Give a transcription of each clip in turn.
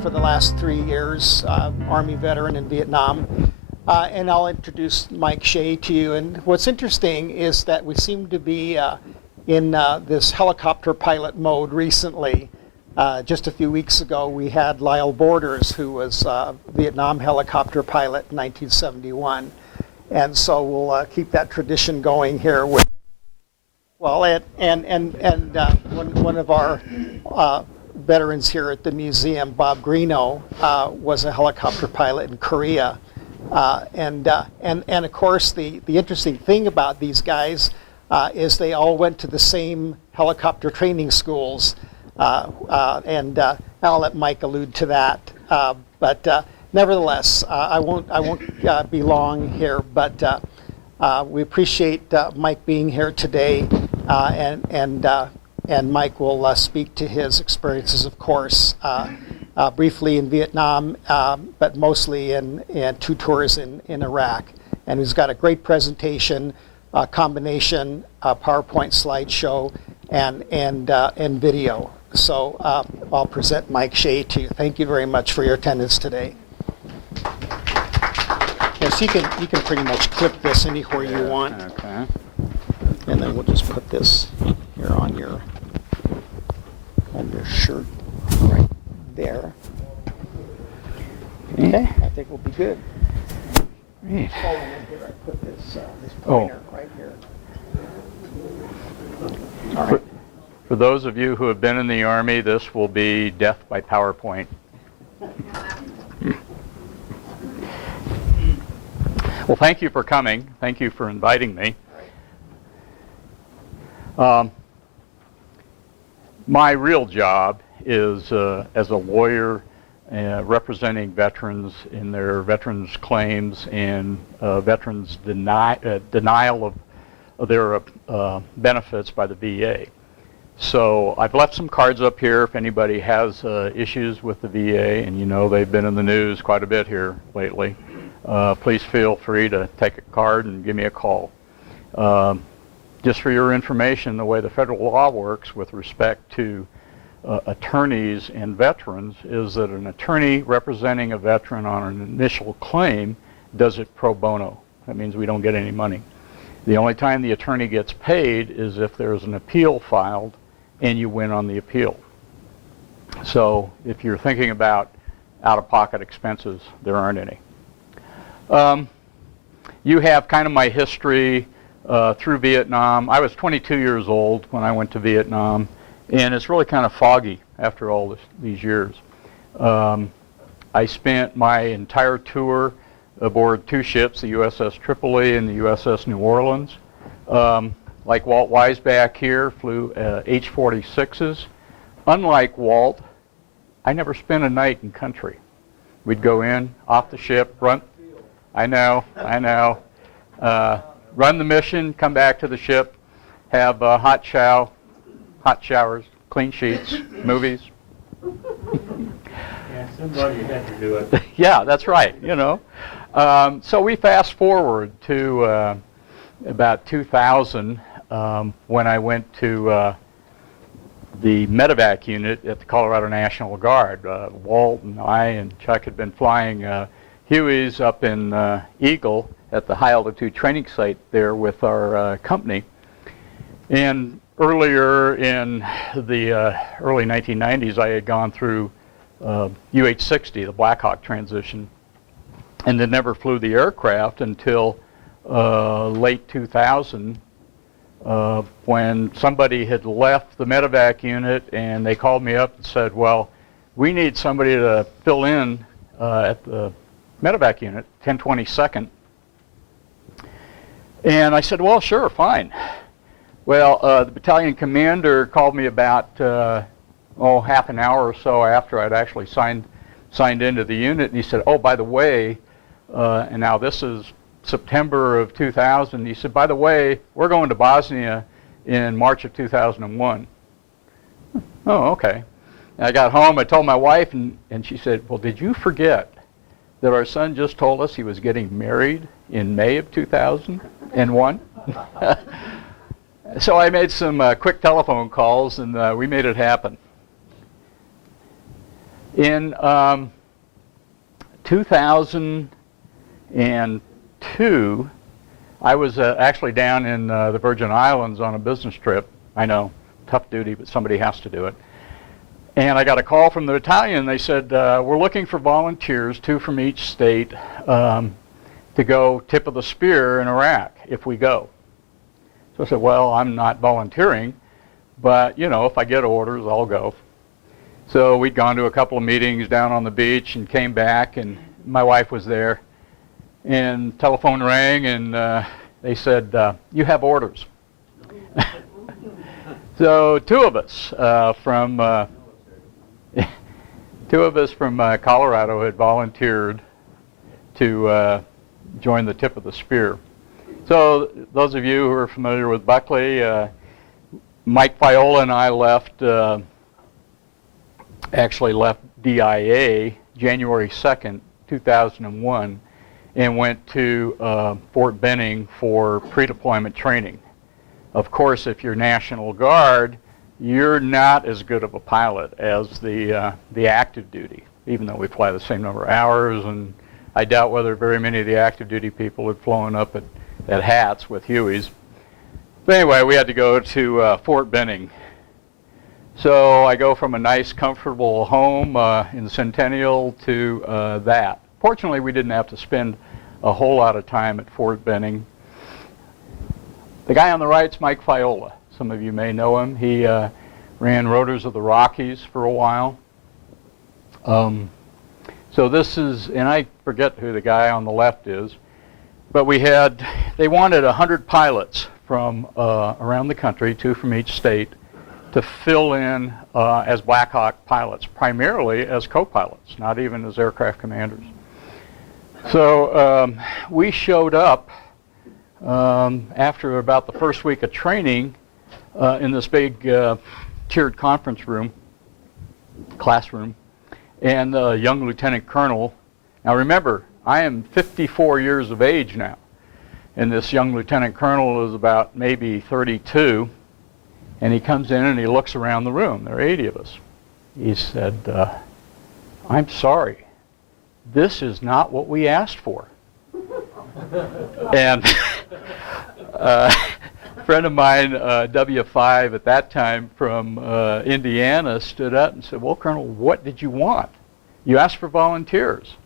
for the last 3 years, Army veteran in Vietnam. And I'll introduce Mike Shea to you. And what's interesting is that we seem to be in this helicopter pilot mode recently. Just a few weeks ago, we had Lyle Borders, who was a Vietnam helicopter pilot in 1971. And so we'll keep that tradition going here with, well, one of our veterans here at the museum, Bob Greeno, was a helicopter pilot in Korea. And of course, the interesting thing about these guys is they all went to the same helicopter training schools. And I'll let Mike allude to that. But nevertheless, I won't be long here. But we appreciate Mike being here today, and Mike will speak to his experiences, of course, briefly in Vietnam, but mostly in 2 tours in Iraq. And he's got a great presentation, combination, PowerPoint slideshow, and video. So I'll present Mike Shea to you. Thank you very much for your attendance today. Yes, you can pretty much clip this anywhere you want. Okay. And then we'll just put this here on your shirt right there. Okay, I think we'll be good. Great. Oh, and then here I put this pointer right here. All right. For those of you who have been in the Army, this will be death by PowerPoint. Well, thank you for coming. Thank you for inviting me. My real job is as a lawyer representing veterans in their veterans claims and veterans denial of their benefits by the VA. So I've left some cards up here if anybody has issues with the VA, and you know they've been in the news quite a bit here lately. Please feel free to take a card and give me a call. Just for your information, the way the federal law works with respect to attorneys and veterans is that an attorney representing a veteran on an initial claim does it pro bono. That means we don't get any money. The only time the attorney gets paid is if there's an appeal filed and you win on the appeal. So if you're thinking about out-of-pocket expenses, there aren't any. You have kind of my history through Vietnam. I was 22 years old when I went to Vietnam, and it's really kind of foggy after all these years. I spent my entire tour aboard 2 ships, the USS Tripoli and the USS New Orleans. Like Walt Weisbach here, flew H-46s. Unlike Walt, I never spent a night in country. We'd go in, off the ship, run. I know. Run the mission, come back to the ship, have hot showers, clean sheets, movies. Yeah, somebody had to do it. Yeah, that's right, you know. So we fast forward to about 2000 when I went to the medevac unit at the Colorado National Guard. Walt and I and Chuck had been flying Hueys up in Eagle at the high altitude training site there with our company. And earlier in the early 1990s, I had gone through UH-60, the Black Hawk transition, and then never flew the aircraft until late 2000 when somebody had left the medevac unit and they called me up and said, well, we need somebody to fill in at the medevac unit, 1022nd. And I said, well, sure, fine. Well, the battalion commander called me about half an hour or so after I'd actually signed into the unit, and he said, oh, by the way, and now this is September of 2000, he said, by the way, we're going to Bosnia in March of 2001. Oh, okay. And I got home, I told my wife, and she said, well, did you forget that our son just told us he was getting married in May of 2001? So I made some quick telephone calls, and we made it happen. In 2002, I was actually down in the Virgin Islands on a business trip. I know, tough duty, but somebody has to do it. And I got a call from the battalion. They said, we're looking for volunteers, 2 from each state, to go tip of the spear in Iraq if we go. So I said, well, I'm not volunteering, but, you know, if I get orders, I'll go. So we'd gone to a couple of meetings down on the beach and came back, and my wife was there. And telephone rang, and they said, you have orders. So two of us from Colorado had volunteered to join the tip of the spear. So those of you who are familiar with Buckley, Mike Viola and I actually left DIA January 2nd, 2001, and went to Fort Benning for pre-deployment training. Of course, if you're National Guard, you're not as good of a pilot as the active duty, even though we fly the same number of hours, and I doubt whether very many of the active duty people had flown up at Hats with Hueys. But anyway, we had to go to Fort Benning. So I go from a nice, comfortable home in the Centennial to that. Fortunately, we didn't have to spend a whole lot of time at Fort Benning. The guy on the right is Mike Viola. Some of you may know him. He ran Rotors of the Rockies for a while. So this is, and I forget who the guy on the left is, but they wanted 100 pilots from around the country, 2 from each state, to fill in as Black Hawk pilots, primarily as co-pilots, not even as aircraft commanders. So we showed up after about the first week of training in this big tiered conference room, classroom, and a young lieutenant colonel. Now remember, I am 54 years of age now, and this young lieutenant colonel is about maybe 32, and he comes in and he looks around the room. There are 80 of us. He said, I'm sorry, this is not what we asked for. And a friend of mine, W5 at that time from Indiana, stood up and said, well, Colonel, what did you want? You asked for volunteers.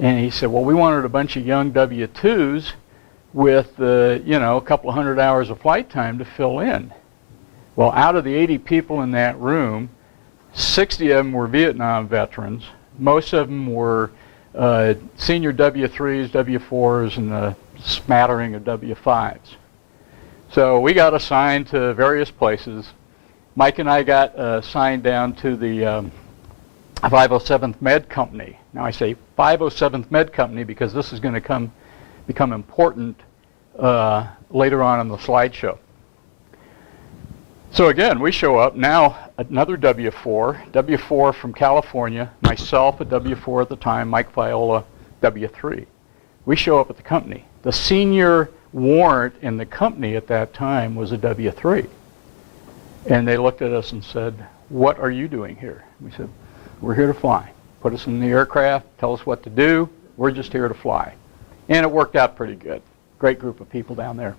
And he said, well, we wanted a bunch of young W2s with, a couple of 100 hours of flight time to fill in. Well, out of the 80 people in that room, 60 of them were Vietnam veterans. Most of them were senior W3s, W4s, and a smattering of W5s. So we got assigned to various places. Mike and I got assigned down to the 507th Med Company. Now I say 507th Med Company because this is going to become important later on in the slideshow. So again, we show up, now another W4 from California, myself a W4 at the time, Mike Viola, W3. We show up at the company. The senior warrant in the company at that time was a W3. And they looked at us and said, what are you doing here? We said, we're here to fly. Put us in the aircraft, tell us what to do, we're just here to fly. And it worked out pretty good. Great group of people down there.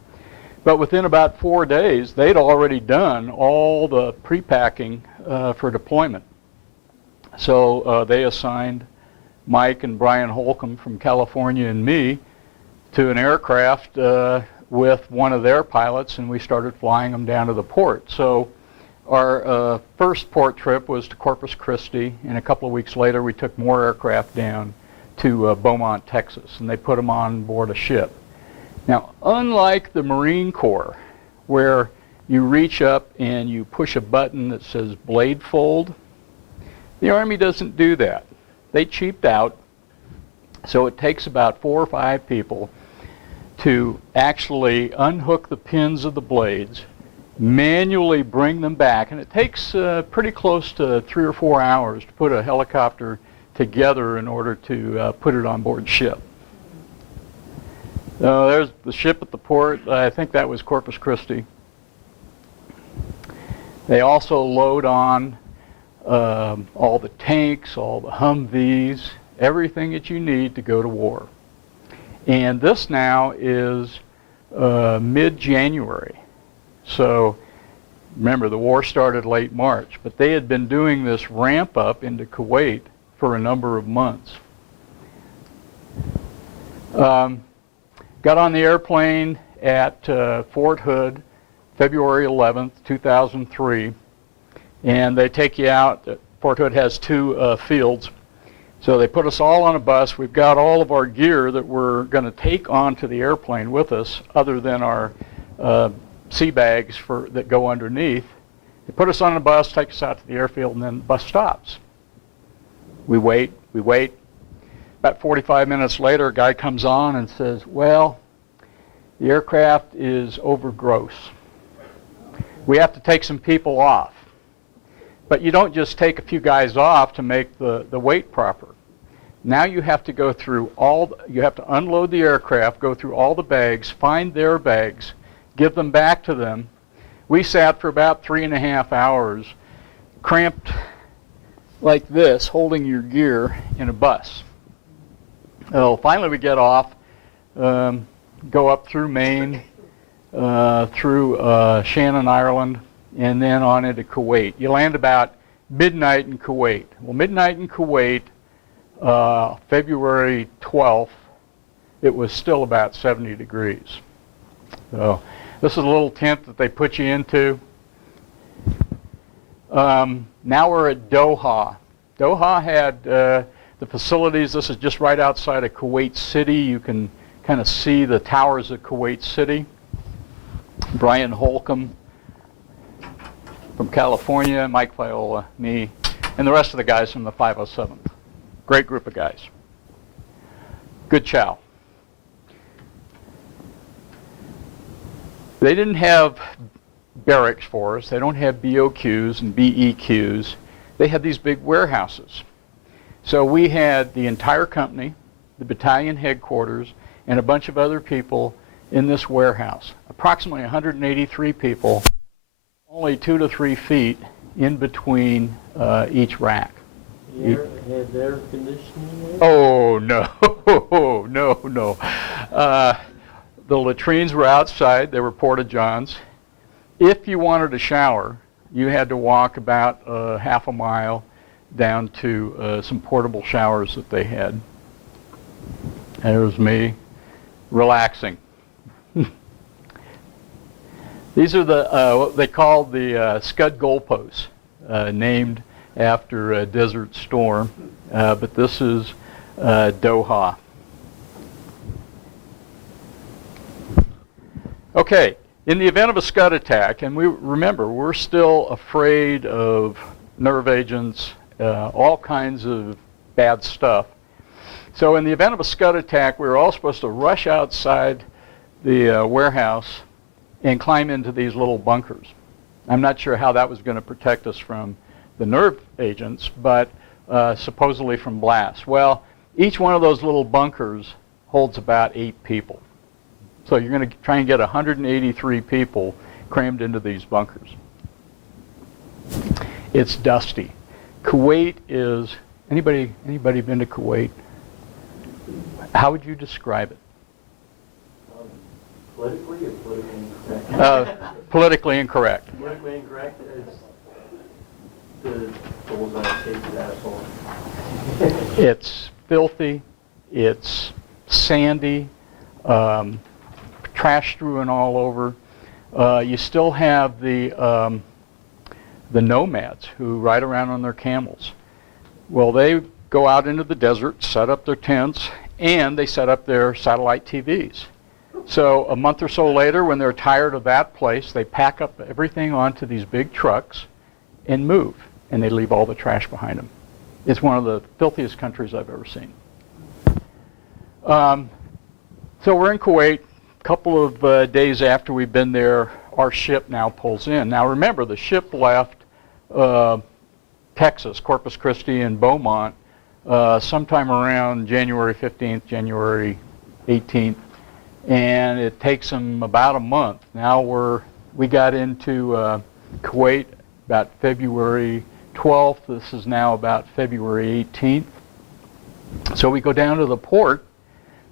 But within about 4 days, they'd already done all the pre-packing for deployment. So they assigned Mike and Brian Holcomb from California and me to an aircraft with one of their pilots, and we started flying them down to the port. So our first port trip was to Corpus Christi, and a couple of weeks later we took more aircraft down to Beaumont, Texas, and they put them on board a ship. Now, unlike the Marine Corps, where you reach up and you push a button that says blade fold, the Army doesn't do that. They cheaped out, so it takes about 4 or 5 people to actually unhook the pins of the blades, manually bring them back, and it takes pretty close to 3 or 4 hours to put a helicopter together in order to put it on board ship. There's the ship at the port. I think that was Corpus Christi. They also load on all the tanks, all the Humvees, everything that you need to go to war. And this now is mid-January. So remember, the war started late March, but they had been doing this ramp up into Kuwait for a number of months. Got on the airplane at Fort Hood, February 11th, 2003, and they take you out. Fort Hood has two fields. So they put us all on a bus. We've got all of our gear that we're going to take onto the airplane with us, other than our sea bags that go underneath. They put us on a bus, take us out to the airfield, and then the bus stops. We wait. About 45 minutes later, a guy comes on and says, well, the aircraft is overgross. We have to take some people off. But you don't just take a few guys off to make the weight proper. Now you have to go through you have to unload the aircraft, go through all the bags, find their bags, give them back to them. We sat for about 3.5 hours, cramped like this, holding your gear in a bus. So finally we get off, go up through Maine, through Shannon, Ireland, and then on into Kuwait. You land about midnight in Kuwait. Well, midnight in Kuwait, February 12th, it was still about 70 degrees. So this is a little tent that they put you into. Now we're at Doha. Doha had the facilities. This is just right outside of Kuwait City. You can kind of see the towers of Kuwait City. Brian Holcomb from California, Mike Viola, me, and the rest of the guys from the 507th. Great group of guys. Good chow. They didn't have barracks for us. They don't have BOQs and BEQs. They had these big warehouses. So we had the entire company, the battalion headquarters, and a bunch of other people in this warehouse. Approximately 183 people, only 2 to 3 feet in between each rack. Had air conditioning? Oh, no, no. The latrines were outside. They were porta-johns. If you wanted a shower, you had to walk about half a mile down to some portable showers that they had. There's me, relaxing. These are what they call the Scud goalposts, named after a Desert Storm, but this is Doha. Okay, in the event of a Scud attack, and we're still afraid of nerve agents, all kinds of bad stuff. So in the event of a Scud attack, we were all supposed to rush outside the warehouse and climb into these little bunkers. I'm not sure how that was going to protect us from the nerve agents, but supposedly from blasts. Well, each one of those little bunkers holds about 8 people. So you're going to try and get 183 people crammed into these bunkers. It's dusty. Kuwait is, anybody been to Kuwait? How would you describe it? Politically or politically incorrect? Politically incorrect. Politically incorrect is the bullseye shaped asshole. It's filthy. It's sandy. Trash strewn all over. You still have the nomads who ride around on their camels. Well, they go out into the desert, set up their tents, and they set up their satellite TVs. So a month or so later, when they're tired of that place, they pack up everything onto these big trucks and move, and they leave all the trash behind them. It's one of the filthiest countries I've ever seen. So we're in Kuwait. A couple of days after we've been there, our ship now pulls in. Now remember, the ship left Texas, Corpus Christi and Beaumont, sometime around January 15th, January 18th, and it takes them about a month. Now we got into Kuwait about February 12th. This is now about February 18th. So we go down to the port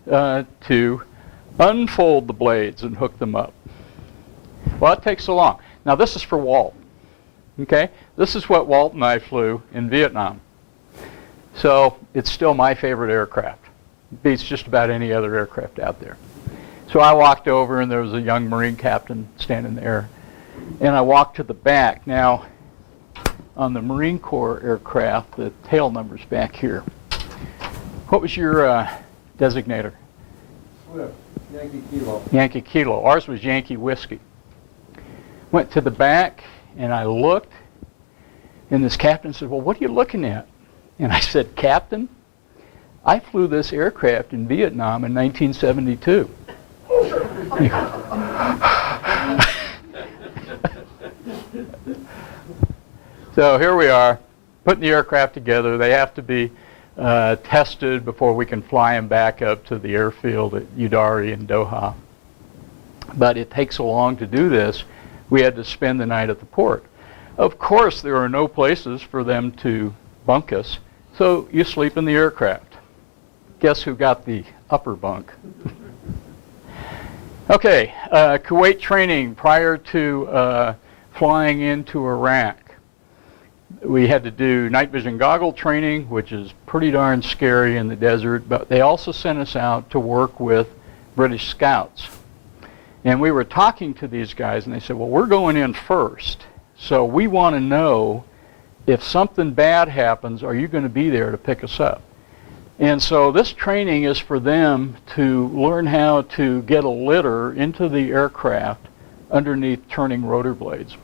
to unfold the blades and hook them up. Well, it takes so long. Now this is for Walt. Okay? This is what Walt and I flew in Vietnam. So it's still my favorite aircraft. It beats just about any other aircraft out there. So I walked over and there was a young Marine captain standing there. And I walked to the back. Now, on the Marine Corps aircraft, the tail number's back here. What was your designator? Swift, Yankee Kilo. Yankee Kilo. Ours was Yankee Whiskey. Went to the back and I looked, and this captain said, "Well, what are you looking at?" And I said, "Captain, I flew this aircraft in Vietnam in 1972. So here we are, putting the aircraft together. They have to be tested before we can fly them back up to the airfield at Udari in Doha. But it takes so long to do this, we had to spend the night at the port. Of course, there are no places for them to bunk us, so you sleep in the aircraft. Guess who got the upper bunk? Okay, Kuwait training prior to flying into Iraq. We had to do night vision goggle training, which is pretty darn scary in the desert, but they also sent us out to work with British scouts. And we were talking to these guys, and they said, "Well, we're going in first, so we want to know if something bad happens, are you going to be there to pick us up?" And so this training is for them to learn how to get a litter into the aircraft underneath turning rotor blades.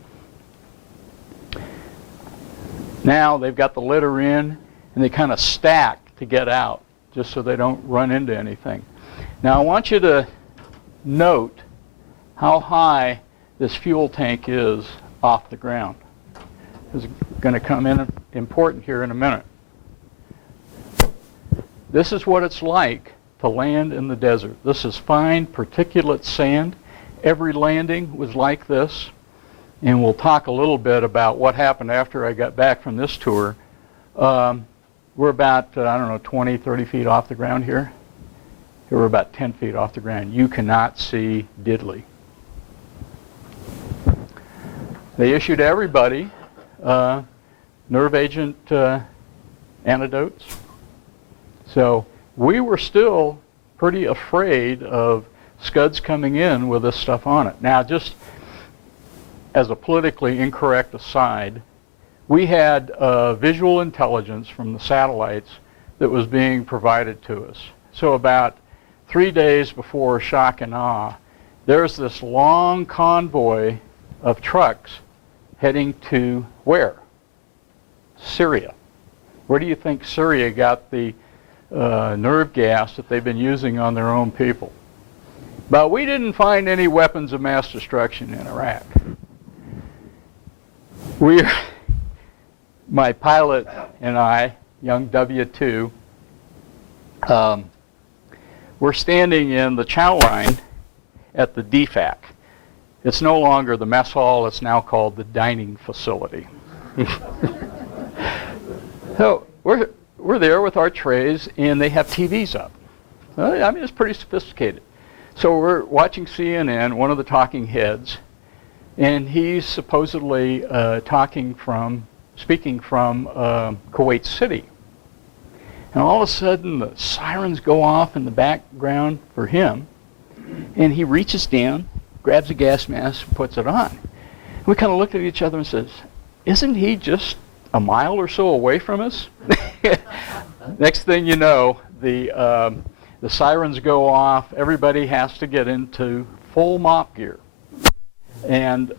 Now they've got the litter in, and they kind of stack to get out, just so they don't run into anything. Now I want you to note how high this fuel tank is off the ground. This is going to come in important here in a minute. This is what it's like to land in the desert. This is fine particulate sand. Every landing was like this. And we'll talk a little bit about what happened after I got back from this tour. We're about, I don't know, 20, 30 feet off the ground here. Here we're about 10 feet off the ground. You cannot see diddly. They issued everybody nerve agent antidotes. So we were still pretty afraid of Scuds coming in with this stuff on it. Now, just as a politically incorrect aside, we had visual intelligence from the satellites that was being provided to us. So about 3 days before shock and awe, there's this long convoy of trucks heading to where? Syria. Where do you think Syria got the nerve gas that they've been using on their own people? But we didn't find any weapons of mass destruction in Iraq. My pilot and I, young W2, we're standing in the chow line at the DFAC. It's no longer the mess hall, it's now called the dining facility. So we're there with our trays, and they have TVs up. I mean, it's pretty sophisticated. So we're watching CNN, one of the talking heads, and he's supposedly speaking from Kuwait City. And all of a sudden, the sirens go off in the background for him, and he reaches down, grabs a gas mask, and puts it on. We kind of looked at each other and says, "Isn't he just a mile or so away from us?" Next thing you know, the sirens go off. Everybody has to get into full mop gear. And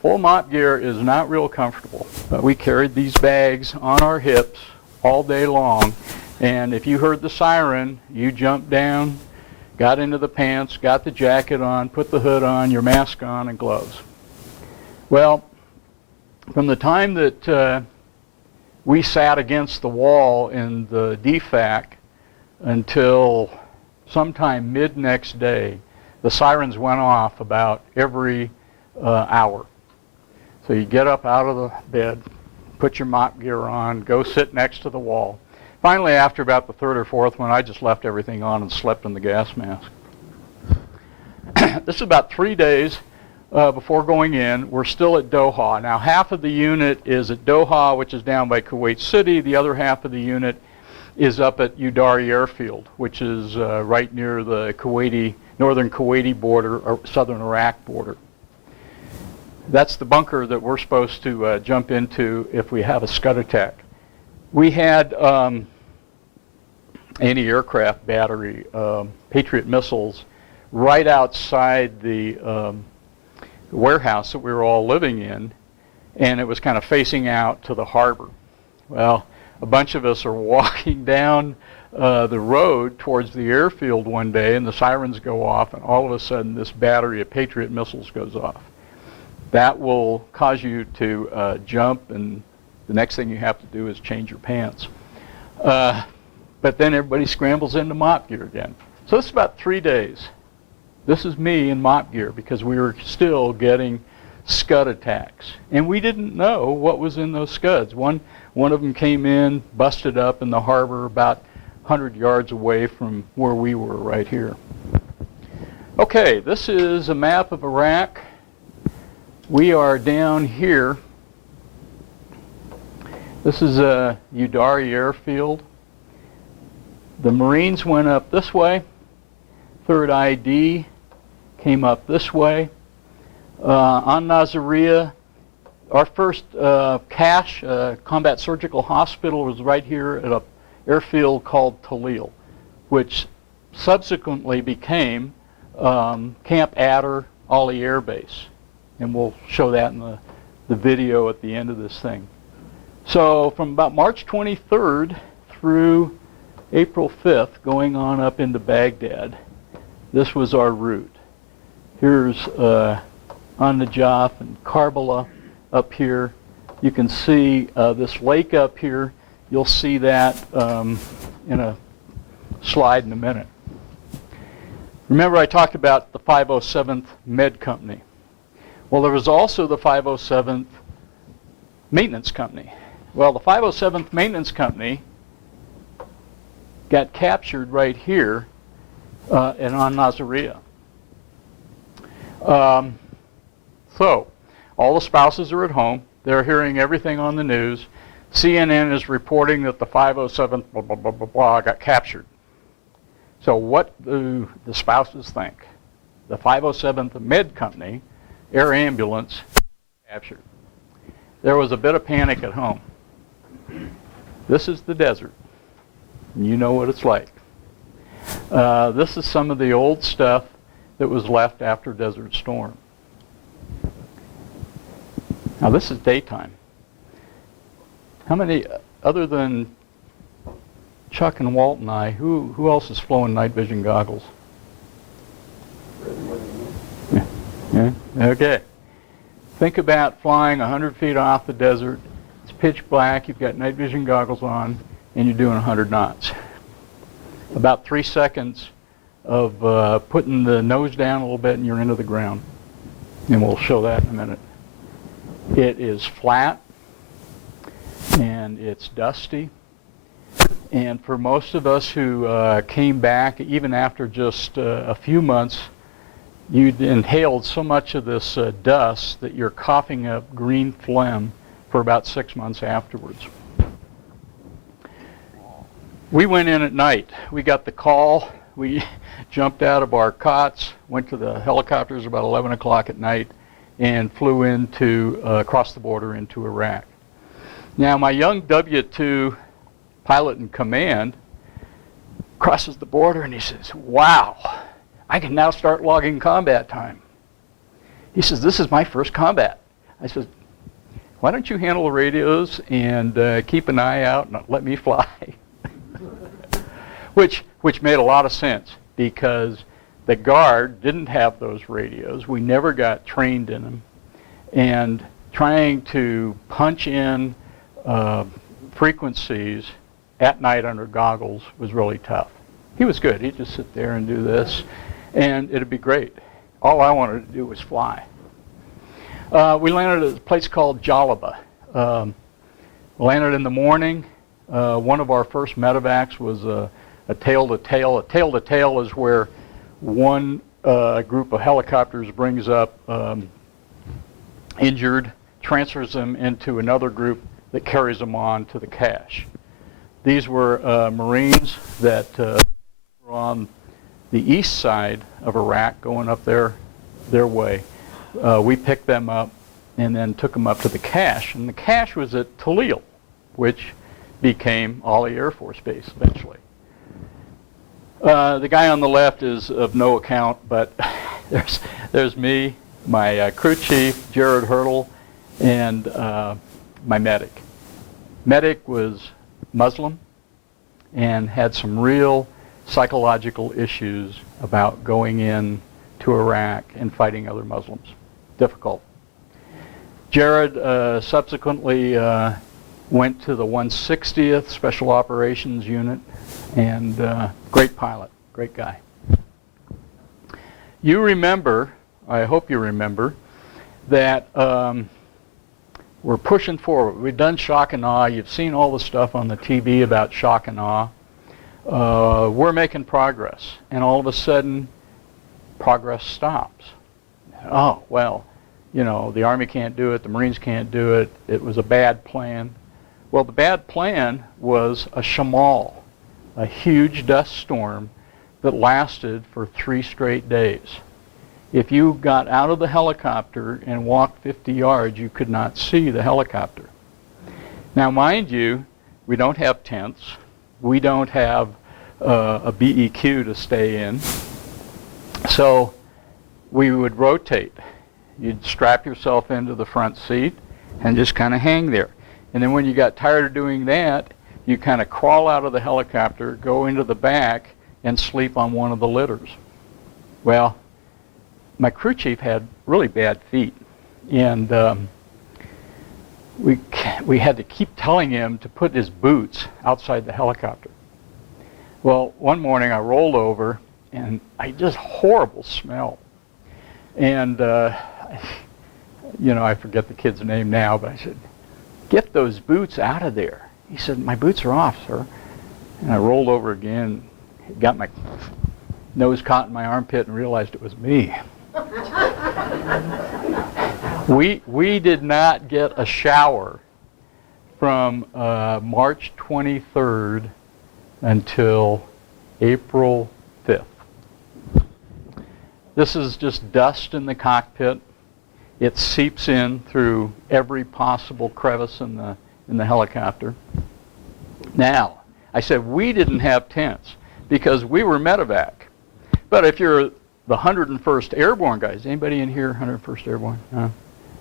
full mop gear is not real comfortable. But we carried these bags on our hips all day long. And if you heard the siren, you jumped down, got into the pants, got the jacket on, put the hood on, your mask on, and gloves. Well, from the time that we sat against the wall in the DFAC until sometime mid-next day, the sirens went off about every hour. So you get up out of the bed, put your mop gear on, go sit next to the wall. Finally, after about the third or fourth one, I just left everything on and slept in the gas mask. This is about 3 days before going in. We're still at Doha. Now, half of the unit is at Doha, which is down by Kuwait City. The other half of the unit is up at Udari Airfield, which is right near the northern Kuwaiti border, or southern Iraq border. That's the bunker that we're supposed to jump into if we have a Scud attack. We had anti-aircraft battery Patriot missiles right outside the warehouse that we were all living in, and it was kind of facing out to the harbor. Well, a bunch of us are walking down the road towards the airfield one day, and the sirens go off, and all of a sudden this battery of Patriot missiles goes off. That will cause you to jump, and the next thing you have to do is change your pants. But then everybody scrambles into mop gear again. So it's about 3 days. This is me in mop gear because we were still getting Scud attacks. And we didn't know what was in those Scuds. One of them came in, busted up in the harbor about 100 yards away from where we were right here. Okay, this is a map of Iraq. We are down here. This is a Udari airfield. The Marines went up this way. 3rd ID came up this way. On Nasiriyah, our first CASH, Combat Surgical Hospital, was right here at an airfield called Talil, which subsequently became Camp Adder Ollie Air Base. And we'll show that in the video at the end of this thing. So from about March 23rd through April 5th, going on up into Baghdad, this was our route. Here's An-Najaf and Karbala up here. You can see this lake up here. You'll see that in a slide in a minute. Remember I talked about the 507th Med Company. Well, there was also the 507th Maintenance Company. Well, the 507th Maintenance Company got captured right here and on Nasiriyah. So, all the spouses are at home. They're hearing everything on the news. CNN is reporting that the 507th blah, blah, blah, blah, blah got captured. So what do the spouses think? The 507th Med Company air ambulance captured. There was a bit of panic at home. This is the desert. You know what it's like. This is some of the old stuff that was left after Desert Storm. Now this is daytime. How many, other than Chuck and Walt and I, who else is flowing night vision goggles? Yeah. Okay. Think about flying 100 feet off the desert. It's pitch black. You've got night vision goggles on, and you're doing 100 knots. About 3 seconds of putting the nose down a little bit, and you're into the ground. And we'll show that in a minute. It is flat, and it's dusty. And for most of us who came back, even after just a few months, you'd inhaled so much of this dust that you're coughing up green phlegm for about 6 months afterwards. We went in at night. We got the call. We jumped out of our cots, went to the helicopters about 11 o'clock at night, and flew into across the border into Iraq. Now, my young W-2 pilot in command crosses the border, and he says, "Wow, I can now start logging combat time." He says, "This is my first combat." I said, "Why don't you handle the radios and keep an eye out and let me fly?" which made a lot of sense because the Guard didn't have those radios. We never got trained in them. And trying to punch in frequencies at night under goggles was really tough. He was good. He'd just sit there and do this, and it'd be great. All I wanted to do was fly. We landed at a place called Jalaba. Landed in the morning. One of our first medevacs was a tail-to-tail. A tail-to-tail is where one group of helicopters brings up injured, transfers them into another group that carries them on to the cache. These were Marines that were on the east side of Iraq going up their way. We picked them up and then took them up to the cache. And the cache was at Talil, which became Ollie Air Force Base eventually. The guy on the left is of no account, but there's me, my crew chief, Jared Hurdle, and my medic. Medic was Muslim and had some real psychological issues about going in to Iraq and fighting other Muslims. Difficult. Jared subsequently went to the 160th Special Operations Unit, and great pilot, great guy. You remember, I hope you remember, that we're pushing forward. We've done shock and awe. You've seen all the stuff on the TV about shock and awe. We're making progress, and all of a sudden, progress stops. Oh, well, you know, the Army can't do it, the Marines can't do it, it was a bad plan. Well, the bad plan was a shamal, a huge dust storm that lasted for 3 straight days. If you got out of the helicopter and walked 50 yards, you could not see the helicopter. Now, mind you, we don't have tents. We don't have a BEQ to stay in. So we would rotate. You'd strap yourself into the front seat and just kind of hang there. And then when you got tired of doing that, you kind of crawl out of the helicopter, go into the back, and sleep on one of the litters. Well, my crew chief had really bad feet, and we had to keep telling him to put his boots outside the helicopter. Well, one morning I rolled over, and I just horrible smell. And, you know, I forget the kid's name now, but I said, "Get those boots out of there." He said, "My boots are off, sir." And I rolled over again, got my nose caught in my armpit and realized it was me. We did not get a shower from March 23rd until April 5th. This is just dust in the cockpit. It seeps in through every possible crevice in the helicopter. Now, I said we didn't have tents because we were medevac. But if you're the 101st Airborne guys, anybody in here 101st Airborne? No?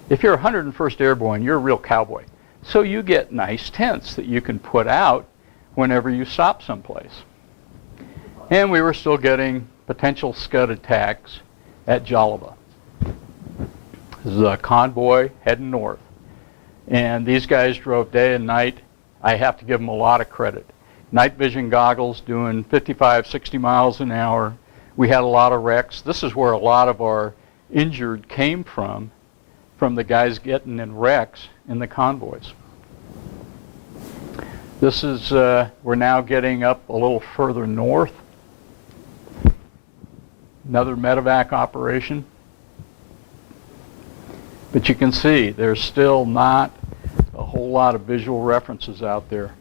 If you're 101st Airborne, you're a real cowboy. So you get nice tents that you can put out whenever you stop someplace. And we were still getting potential Scud attacks at Jalaba. This is a convoy heading north. And these guys drove day and night. I have to give them a lot of credit. Night vision goggles doing 55, 60 miles an hour. We had a lot of wrecks. This is where a lot of our injured came from the guys getting in wrecks in the convoys. This is, we're now getting up a little further north. Another medevac operation. But you can see there's still not a whole lot of visual references out there.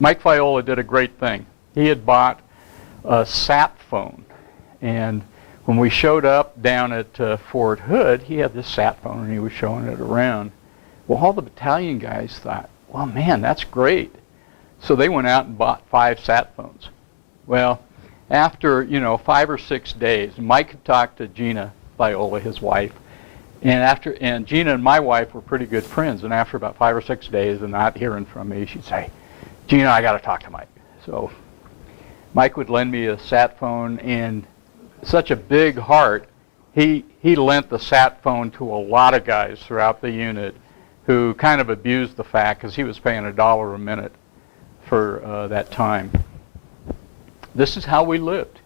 Mike Viola did a great thing. He had bought a sat phone, and when we showed up down at Fort Hood, he had this sat phone and he was showing it around. Well, all the battalion guys thought, well, man, that's great. So they went out and bought 5 sat phones. Well, after 5 or 6 days, Mike had talked to Gina Viola, his wife, and Gina and my wife were pretty good friends. And after about 5 or 6 days of not hearing from me, she'd say, "Gina, I got to talk to Mike." So Mike would lend me a sat phone, and such a big heart, he lent the sat phone to a lot of guys throughout the unit who kind of abused the fact because he was paying $1 a minute for that time. This is how we lived.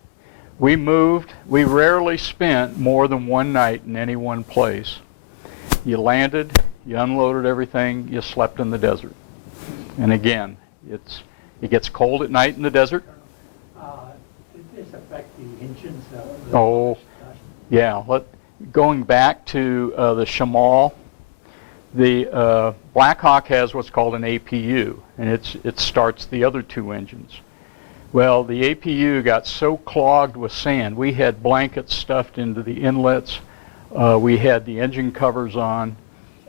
We moved. We rarely spent more than one night in any one place. You landed, you unloaded everything, you slept in the desert. And again, it gets cold at night in the desert. Did this affect the engines? Oh, yeah. Going back to the Shamal, the Black Hawk has what's called an APU, and it starts the other two engines. Well, the APU got so clogged with sand, we had blankets stuffed into the inlets, we had the engine covers on,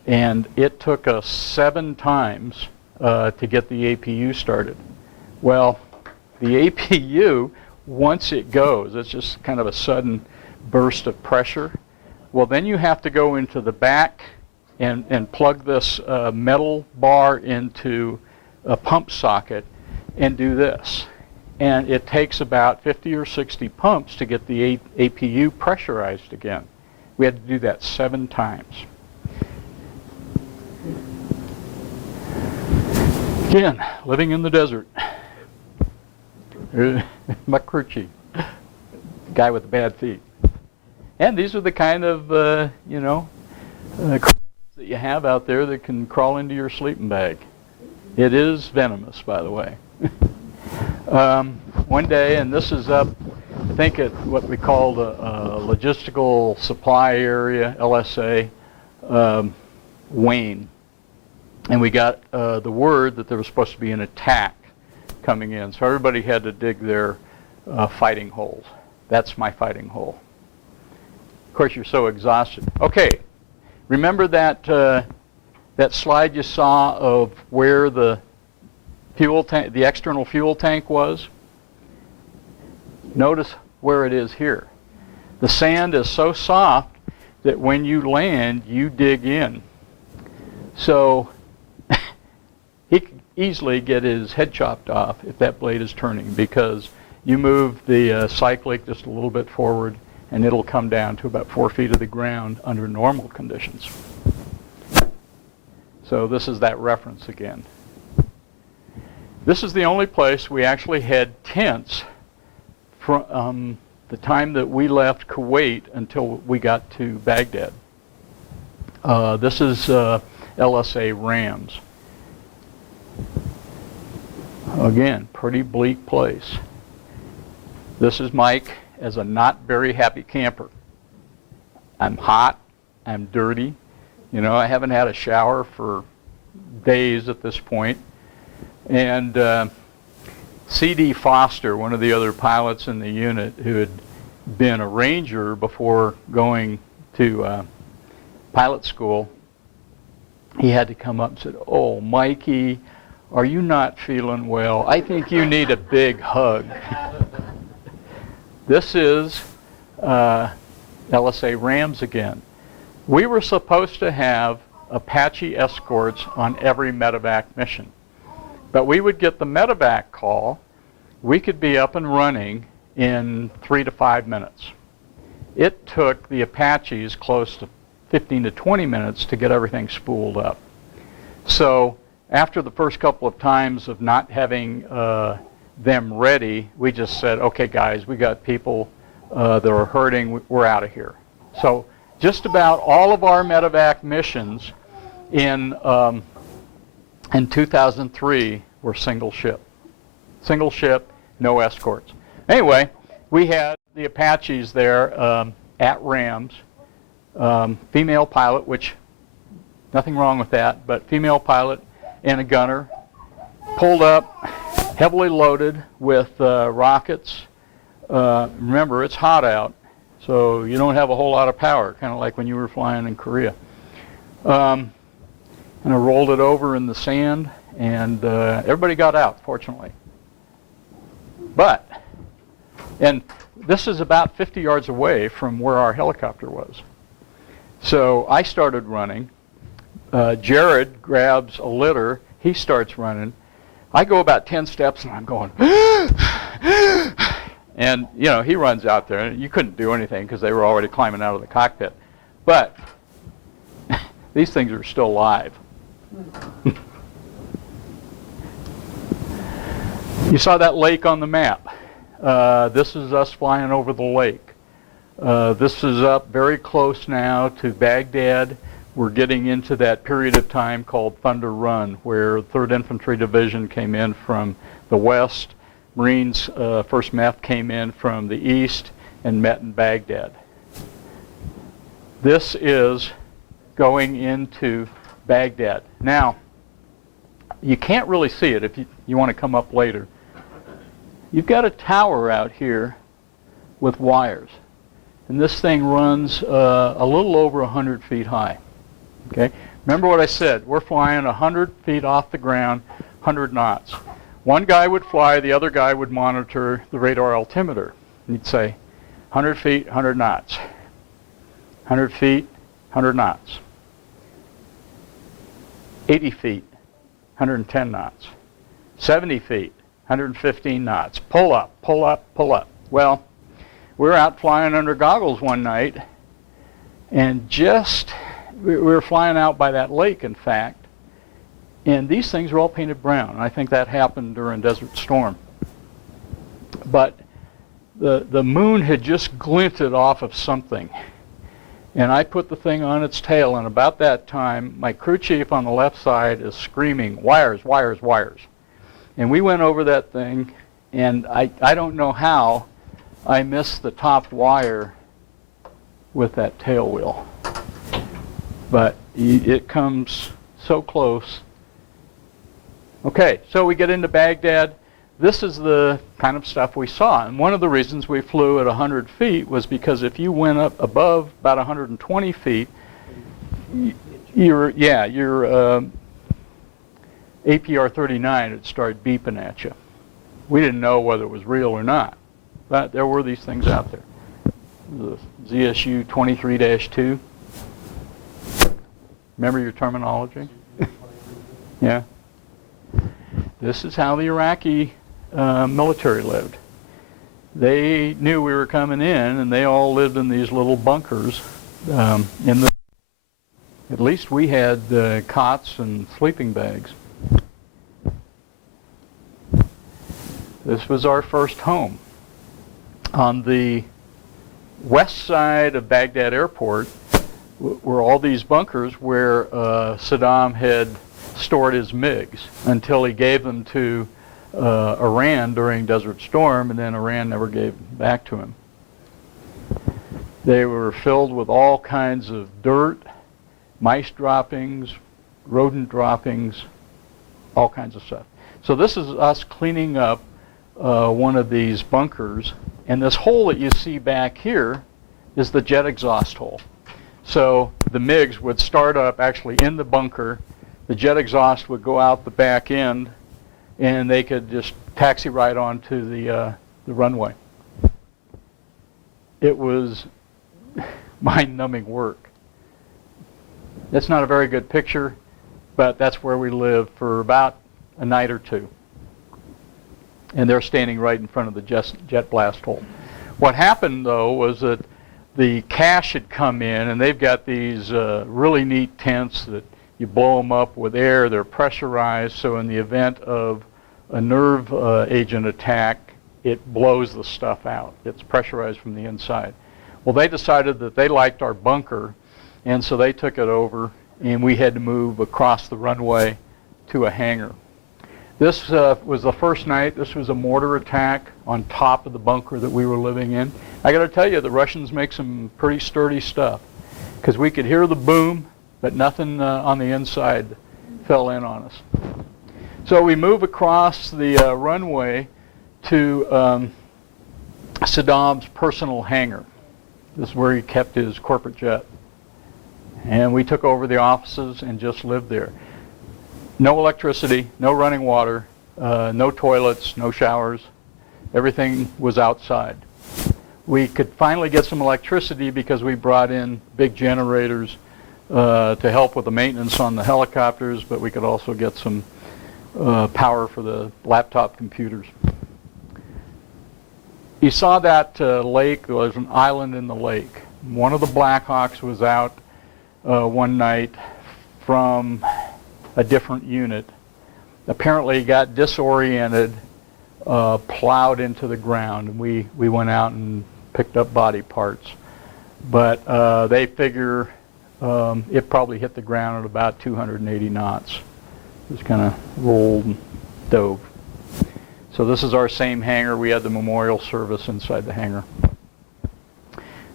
and it took us 7 times to get the APU started. Well, the APU, once it goes, it's just kind of a sudden burst of pressure. Well, then you have to go into the back and plug this metal bar into a pump socket and do this. And it takes about 50 or 60 pumps to get the APU pressurized again. We had to do that 7 times. Again, living in the desert. Makruchi, guy with bad feet. And these are the kind of, that you have out there that can crawl into your sleeping bag. It is venomous, by the way. One day, and this is up, I think at what we call the Logistical Supply Area, LSA, Wayne. And we got the word that there was supposed to be an attack coming in. So everybody had to dig their fighting holes. That's my fighting hole. Of course, you're so exhausted. Okay, remember that that slide you saw of where the fuel tank, the external fuel tank was? Notice where it is here. The sand is so soft that when you land, you dig in. So he could easily get his head chopped off if that blade is turning, because you move the cyclic just a little bit forward and it'll come down to about 4 feet of the ground under normal conditions. So this is that reference again. This is the only place we actually had tents from the time that we left Kuwait until we got to Baghdad. This is LSA Rams. Again, pretty bleak place. This is Mike as a not very happy camper. I'm hot, I'm dirty. You know, I haven't had a shower for days at this point. And C.D. Foster, one of the other pilots in the unit who had been a ranger before going to pilot school, he had to come up and said, "Oh, Mikey, are you not feeling well? I think you need a big hug." This is LSA Rams again. We were supposed to have Apache escorts on every medevac mission. But we would get the medevac call. We could be up and running in 3 to 5 minutes. It took the Apaches close to 15 to 20 minutes to get everything spooled up. So after the first couple of times of not having them ready, we just said, "Okay, guys, we got people that are hurting. We're out of here." So just about all of our medevac missions in 2003 were single ship, no escorts. Anyway, we had the Apaches there at Rams, female pilot, which nothing wrong with that, but female pilot and a gunner, pulled up, heavily loaded with rockets. Remember, it's hot out, so you don't have a whole lot of power, kind of like when you were flying in Korea. And I rolled it over in the sand, and everybody got out, fortunately. But, and this is about 50 yards away from where our helicopter was. So I started running. Jared grabs a litter. He starts running. I go about 10 steps, and I'm going, and, you know, he runs out there. And you couldn't do anything because they were already climbing out of the cockpit. But these things are still live. You saw that lake on the map. This is us flying over the lake. This is up very close now to Baghdad. we're getting into that period of time called Thunder Run, where 3rd Infantry Division came in from the west, Marines, 1st MEF came in from the east and met in Baghdad. This is going into Baghdad. Now, you can't really see it if you want to come up later. You've got a tower out here with wires, and this thing runs a little over 100 feet high. Okay? Remember what I said, we're flying 100 feet off the ground, 100 knots. One guy would fly, the other guy would monitor the radar altimeter. He'd say, 100 feet, 100 knots. 100 feet, 100 knots. 80 feet, 110 knots. 70 feet, 115 knots. Pull up, pull up, pull up. Well, we were out flying under goggles one night, and we were flying out by that lake, in fact, and these things were all painted brown. I think that happened during Desert Storm. But the moon had just glinted off of something, and I put the thing on its tail, and about that time, my crew chief on the left side is screaming, wires, wires, wires. And we went over that thing, and I don't know how I missed the top wire with that tail wheel. But it comes so close. Okay, so we get into Baghdad. This is the kind of stuff we saw. And one of the reasons we flew at 100 feet was because if you went up above about 120 feet, your APR-39 would start beeping at you. We didn't know whether it was real or not, but there were these things out there. The ZSU 23-2. Remember your terminology? Yeah. This is how the Iraqi military lived. They knew we were coming in, and they all lived in these little bunkers. At least we had cots and sleeping bags. This was our first home. On the west side of Baghdad Airport were all these bunkers where Saddam had stored his MiGs until he gave them to Iran during Desert Storm, and then Iran never gave them back to him. They were filled with all kinds of dirt, mice droppings, rodent droppings, all kinds of stuff. So this is us cleaning up one of these bunkers, and this hole that you see back here is the jet exhaust hole. So the MiGs would start up actually in the bunker, the jet exhaust would go out the back end, and they could just taxi right onto the runway. It was mind-numbing work. That's not a very good picture, but that's where we lived for about a night or two. And they're standing right in front of the jet blast hole. What happened, though, was that the cache had come in, and they've got these really neat tents that you blow them up with air. They're pressurized, so in the event of a nerve agent attack, it blows the stuff out. It's pressurized from the inside. Well, they decided that they liked our bunker, and so they took it over, and we had to move across the runway to a hangar. This was the first night. This was a mortar attack on top of the bunker that we were living in. I got to tell you, the Russians make some pretty sturdy stuff, because we could hear the boom, but nothing on the inside fell in on us. So we move across the runway to Saddam's personal hangar. This is where he kept his corporate jet. And we took over the offices and just lived there. No electricity, no running water, no toilets, no showers. Everything was outside. We could finally get some electricity because we brought in big generators to help with the maintenance on the helicopters, but we could also get some power for the laptop computers. You saw that lake. There was an island in the lake. One of the Blackhawks was out one night from a different unit. Apparently he got disoriented, plowed into the ground, and we went out and picked up body parts. But they figure it probably hit the ground at about 280 knots. Just kind of rolled and dove. So this is our same hangar. We had the memorial service inside the hangar.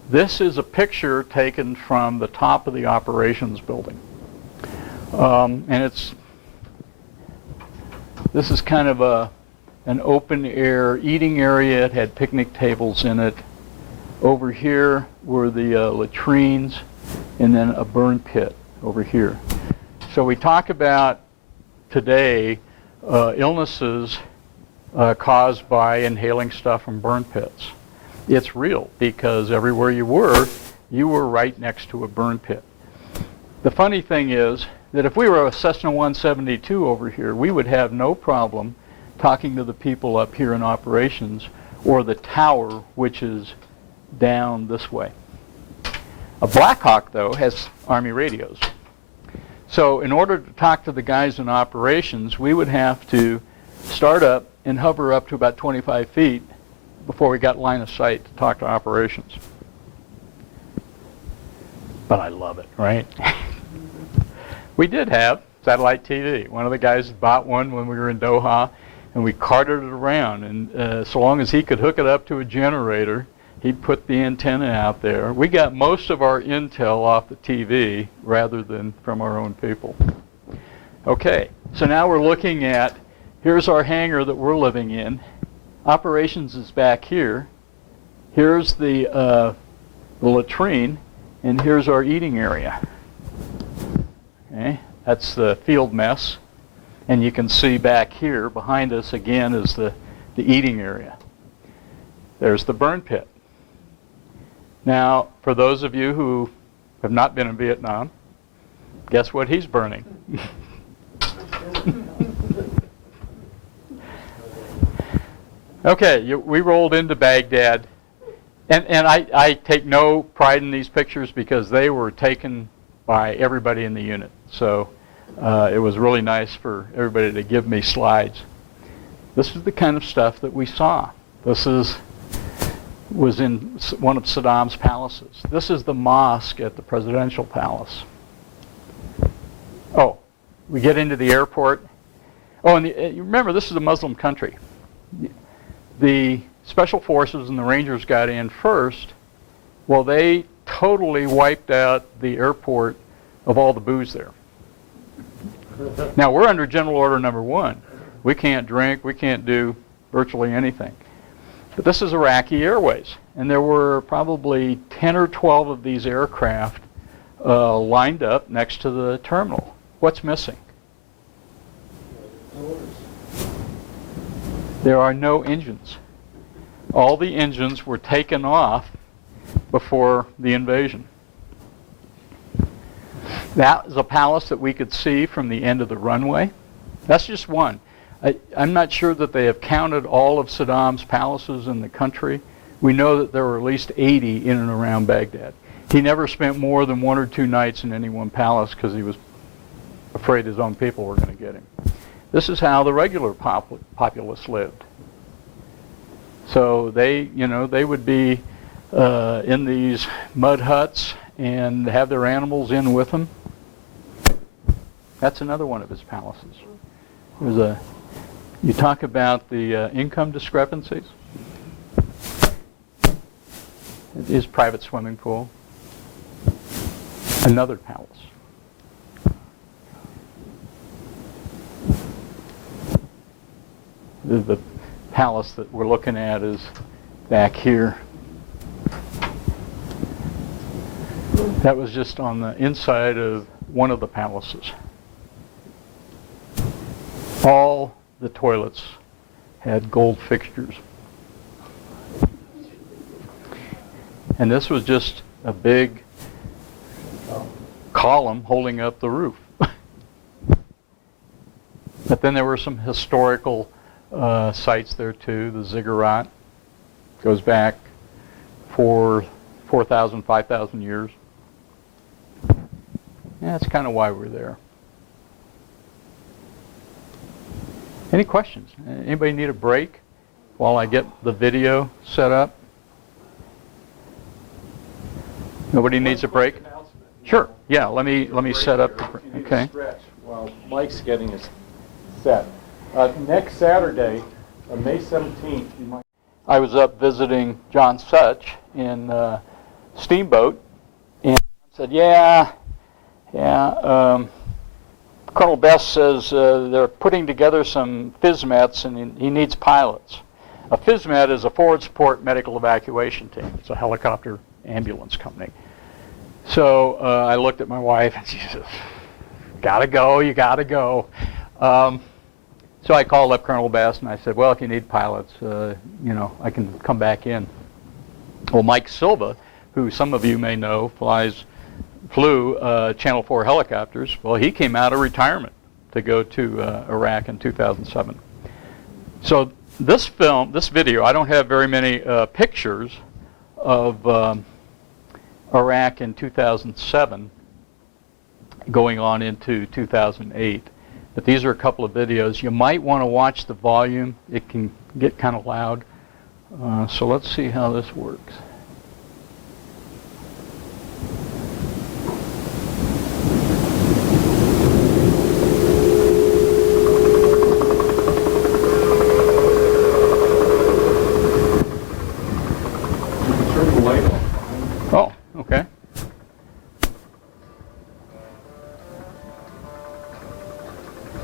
This is a picture taken from the top of the operations building. And this is kind of an open air eating area. It had picnic tables in it. Over here were the latrines, and then a burn pit over here. So we talk about today illnesses caused by inhaling stuff from burn pits. It's real because everywhere you were right next to a burn pit. The funny thing is that if we were a Cessna 172 over here, we would have no problem talking to the people up here in operations or the tower, which is down this way. A Black Hawk, though, has Army radios. So in order to talk to the guys in operations, we would have to start up and hover up to about 25 feet before we got line of sight to talk to operations. But I love it, right? We did have satellite TV. One of the guys bought one when we were in Doha, and we carted it around. And so long as he could hook it up to a generator, he'd put the antenna out there. We got most of our intel off the TV rather than from our own people. Okay, so now we're looking at, here's our hangar that we're living in. Operations is back here. Here's the latrine, and here's our eating area. Okay, that's the field mess. And you can see back here behind us again is the eating area. There's the burn pit. Now, for those of you who have not been in Vietnam, guess what he's burning? Okay, we rolled into Baghdad, and I take no pride in these pictures because they were taken by everybody in the unit. So it was really nice for everybody to give me slides. This is the kind of stuff that we saw. This was in one of Saddam's palaces. This is the mosque at the presidential palace. Oh, we get into the airport. Oh, and you remember, this is a Muslim country. The special forces and the Rangers got in first. Well, they totally wiped out the airport of all the booze there. Now, we're under General Order Number 1. We can't drink, we can't do virtually anything. But this is Iraqi Airways, and there were probably 10 or 12 of these aircraft lined up next to the terminal. What's missing? There are no engines. All the engines were taken off before the invasion. That is a palace that we could see from the end of the runway. That's just one. I'm not sure that they have counted all of Saddam's palaces in the country. We know that there were at least 80 in and around Baghdad. He never spent more than 1 or 2 nights in any one palace because he was afraid his own people were going to get him. This is how the regular populace lived. So they would be in these mud huts and have their animals in with them. That's another one of his palaces. You talk about the income discrepancies. His private swimming pool. Another palace. The palace that we're looking at is back here. That was just on the inside of one of the palaces. All the toilets had gold fixtures. And this was just a big column holding up the roof. But then there were some historical sites there too. The ziggurat goes back 4,000, 5,000 years. Yeah, that's kind of why we're there. Any questions? Anybody need a break while I get the video set up? Nobody needs a break? Sure. Yeah, let me set up. If you need Okay. to stretch while Mike's getting his set. Next Saturday, May 17th, you might. I was up visiting John Such in Steamboat, and said, yeah. Colonel Best says they're putting together some FISMETs, and he needs pilots. A FISMET is a forward support medical evacuation team. It's a helicopter ambulance company. So I looked at my wife, and she says, gotta go, you gotta go. So I called up Colonel Best, and I said, well, if you need pilots, I can come back in. Well, Mike Silva, who some of you may know, flew Channel 4 helicopters. Well, he came out of retirement to go to Iraq in 2007. So this video, I don't have very many pictures of Iraq in 2007 going on into 2008. But these are a couple of videos. You might want to watch the volume. It can get kind of loud. So let's see how this works. Turn the light off. Oh, okay.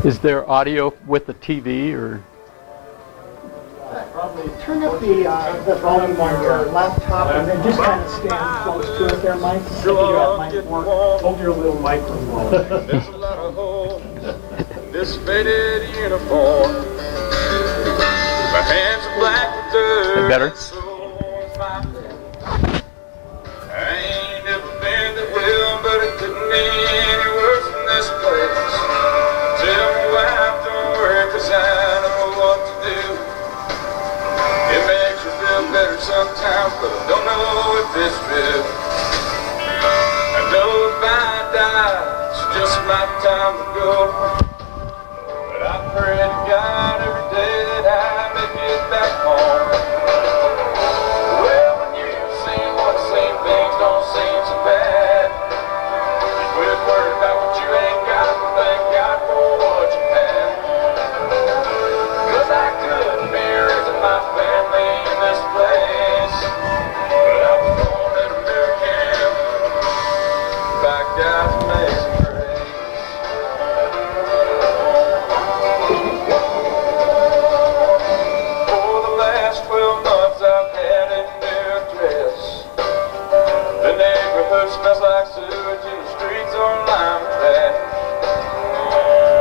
Is there audio with the TV or? Probably turn up the volume on your laptop and then just kind of stand close to it there, Mike. Hold your little microphone. There's a lot of holes in this faded uniform. My hands are black with dirt. That better? and so is my pen. I ain't never been that well, but it couldn't be any worse than this place. Tell me why, don't worry, 'cause I know what to do. It makes you feel better sometimes, but I don't know if it's real. I know if I die, it's just my time to go. But I pray to God every day that I make it back home. Well, when you've seen what same things don't seem so bad. You quit worrying about what you ain't got and thank God for what you have. 'Cause I couldn't be raising my family in this place. But I was born in American by God's amazing grace. For the last 12 months I've had a new address. The neighborhood smells like sewage and the streets are lined with that.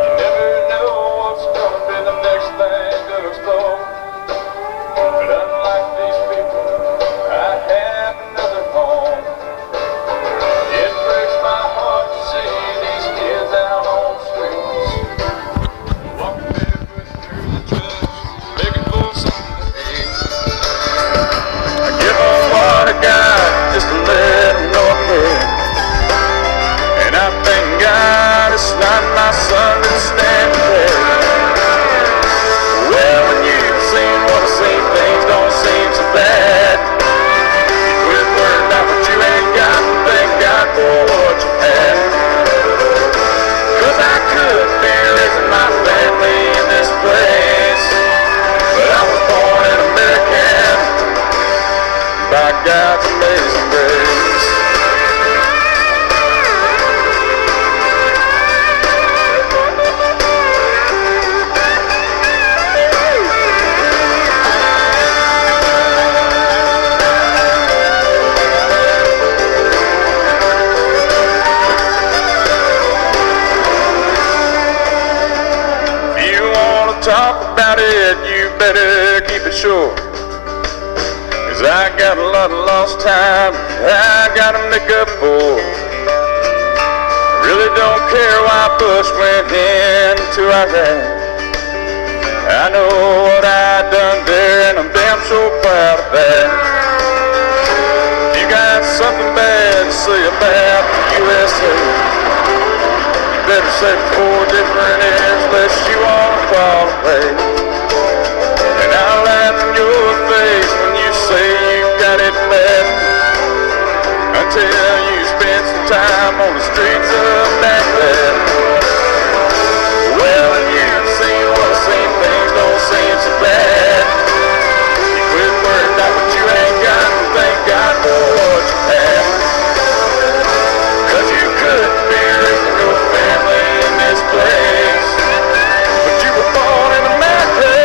You never know what's gonna be the next thing to explode. But unlike these people, I have another home. It breaks my heart to see these kids out on the streets, walking barefoot through the trucks, begging for something to eat. I give them what I got just to let them know I'm there. And I thank God it's not my son that's standing there. Well, when you've seen what I've seen, things don't seem so bad. You quit worrying about what you ain't got and thank God for what you have. 'Cause I could be raising my family in this place. But I was born an American by God's amazing grace. If you wanna talk about it, you better keep it short. 'Cause I got a lot of lost time I gotta make up for. I really don't care why Bush went into Iraq. I know what I done there and I'm damn sure proud of that. If you got something bad to say about the USA, you better say it before different ears lest you wanna fall away. And I'll laugh in your face when you say you got it bad until you spend some time on the streets of Baghdad. Well, and you've seen what I've seen, things don't seem so bad. You quit worrying about what you ain't got and thank God for what you have. 'Cause you could be raising your family in this place, but you were born in America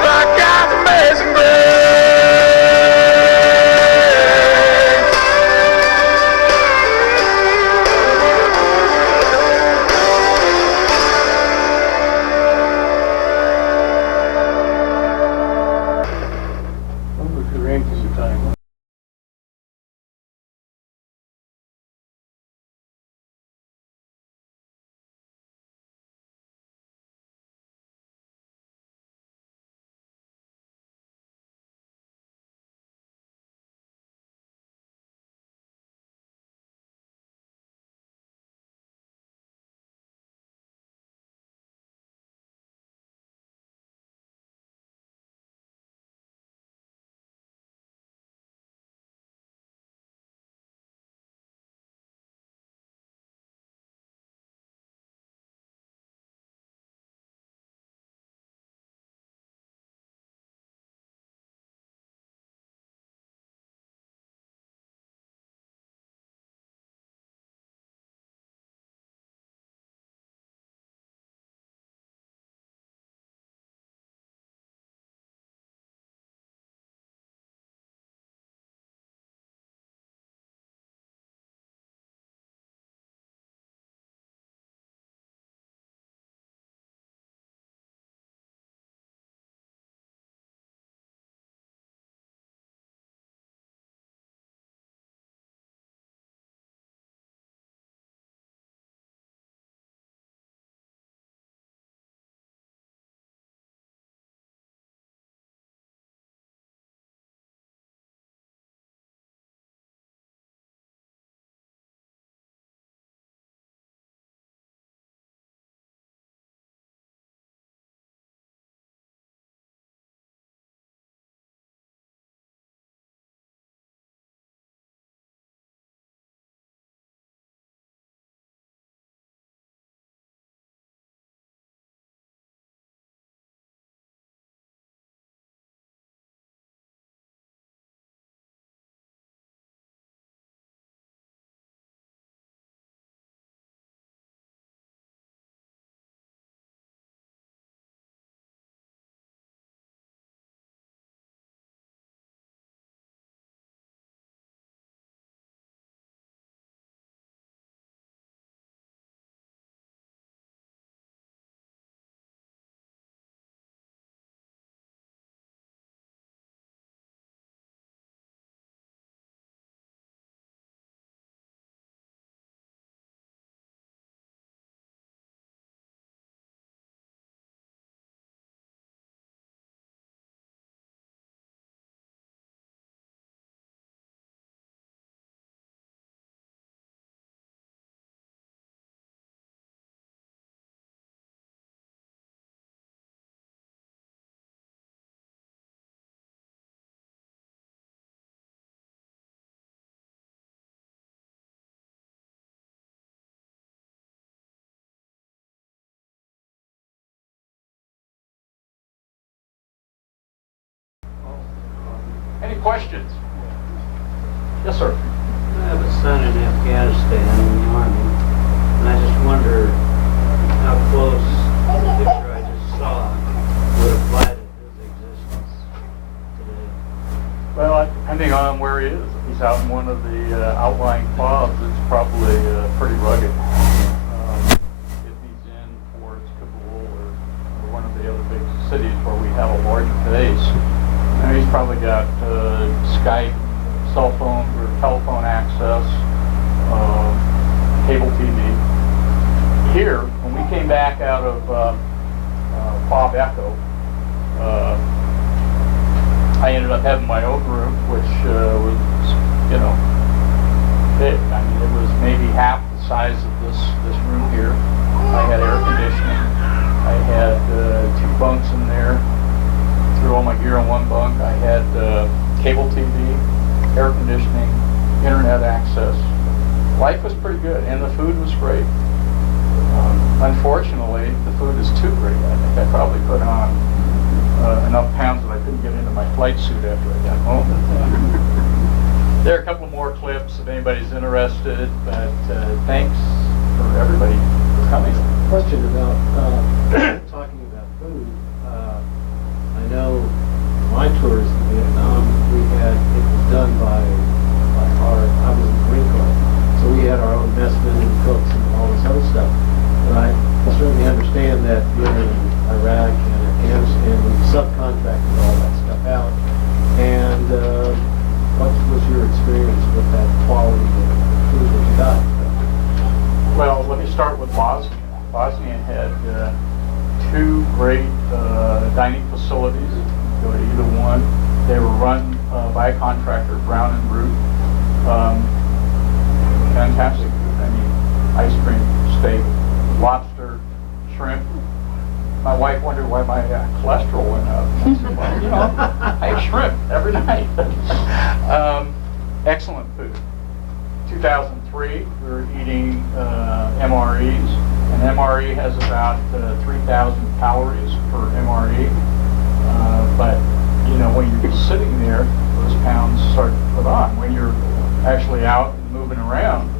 by God's amazing grace. If you're in for some time. Any questions? Yes, sir. I have a son in Afghanistan in the Army, and I just wonder how close the picture I just saw would apply to his existence today. Well, depending on where he is, if he's out in one of the outlying pubs, it's probably pretty rugged. If he's in towards Kabul or one of the other big cities where we have a larger base, he's probably got Skype, cell phone or telephone access, cable TV. Here, when we came back out of Bob Echo, I ended up having my own room, which was, you know, big. I mean, it was maybe half the size of this room here. I had air conditioning. I had 2 bunks in there. Threw all my gear on one bunk. I had cable TV, air conditioning, internet access. life was pretty good, and the food was great. Unfortunately, the food is too great. I think I probably put on enough pounds that I couldn't get into my flight suit after I got home. There are a couple more clips if anybody's interested, but thanks for everybody for coming. Question about talking about food. I know my tours in Vietnam, it was done by I was in the Marine Corps, so we had our own messmen and cooks and all this other stuff. But I certainly understand that being in Iraq and Afghanistan, we subcontracted all that stuff out. And what was your experience with that quality of food that you got? Well, let me start with Bosnia. Bosnia had two great dining facilities. Go to either one. They were run by a contractor, Brown and Root. Fantastic food. I mean, ice cream, steak, lobster, shrimp. My wife wondered why my cholesterol went up. I said, well, you know, I have shrimp every night. Excellent food. 2003, we were eating MREs, and MRE has about 3,000 calories per MRE. But you know, when you're just sitting there, those pounds start to put on. When you're actually out and moving around,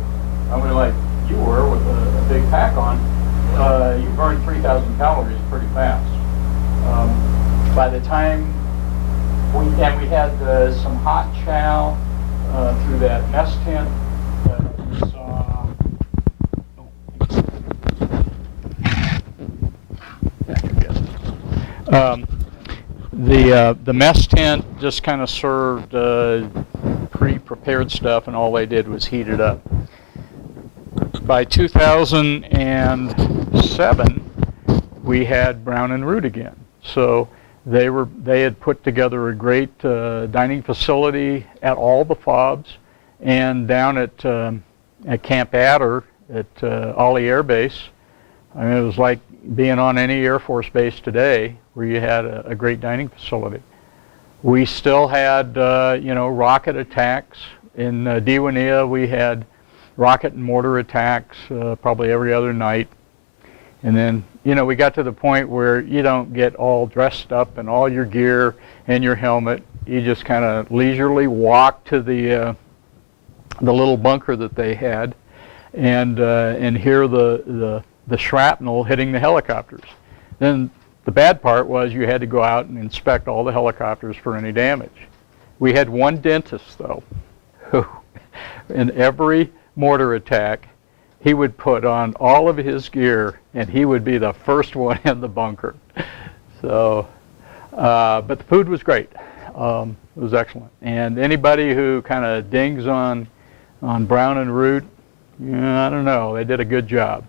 I mean, like you were with a big pack on, you burn 3,000 calories pretty fast. By the time we had some hot chow through that mess tent. The mess tent just kind of served pre-prepared stuff, and all they did was heat it up. By 2007, we had Brown and Root again. So they had put together a great dining facility at all the FOBs, and down at Camp Adder at Ollie Air Base. I mean, it was like being on any Air Force base today, where you had a great dining facility. We still had, rocket attacks. In Diwania, we had rocket and mortar attacks probably every other night. And then, we got to the point where you don't get all dressed up in all your gear and your helmet. You just kind of leisurely walk to the little bunker that they had and hear the shrapnel hitting the helicopters. Then the bad part was you had to go out and inspect all the helicopters for any damage. We had one dentist, though, who in every mortar attack, he would put on all of his gear, and he would be the first one in the bunker. So, but the food was great. It was excellent. And anybody who kind of dings on Brown and Root, I don't know, they did a good job.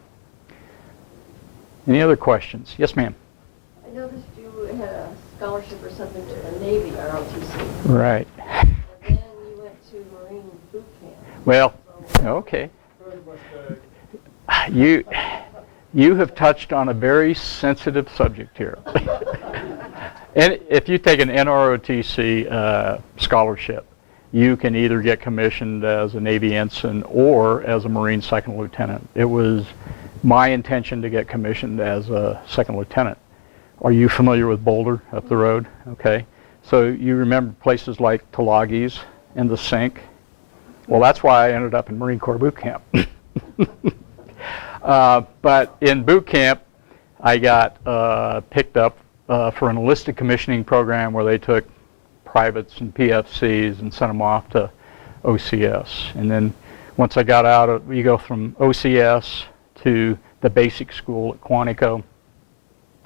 Any other questions? Yes, ma'am. I noticed you had a scholarship or something to the Navy, ROTC. Right. And then you went to Marine boot camp. Well, okay. You have touched on a very sensitive subject here. And if you take an NROTC scholarship, you can either get commissioned as a Navy ensign or as a Marine second lieutenant. It was my intention to get commissioned as a second lieutenant. Are you familiar with Boulder up the road? Okay. So you remember places like Tulagis and the Sink? Well, that's why I ended up in Marine Corps boot camp. But in boot camp, I got picked up for an enlisted commissioning program where they took privates and PFCs and sent them off to OCS. And then once I got out, you go from OCS to the basic school at Quantico.